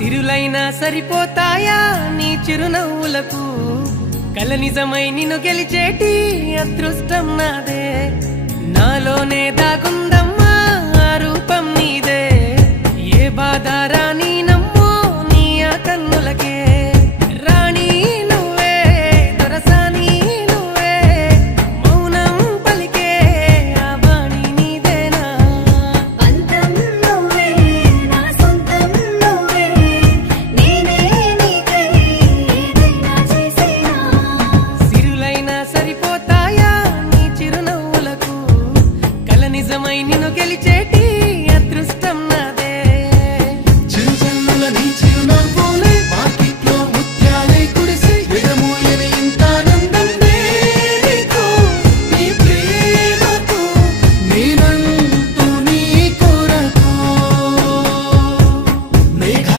సిరులైనా సరిపోతాయా నీ చిరునవ్వులకు కల నిజమై నిన్ను గెలిచేటి అదృష్టం నాదే నాలోనే దాగుందమ్మా రూపం నీదే ఏ బాధ రాని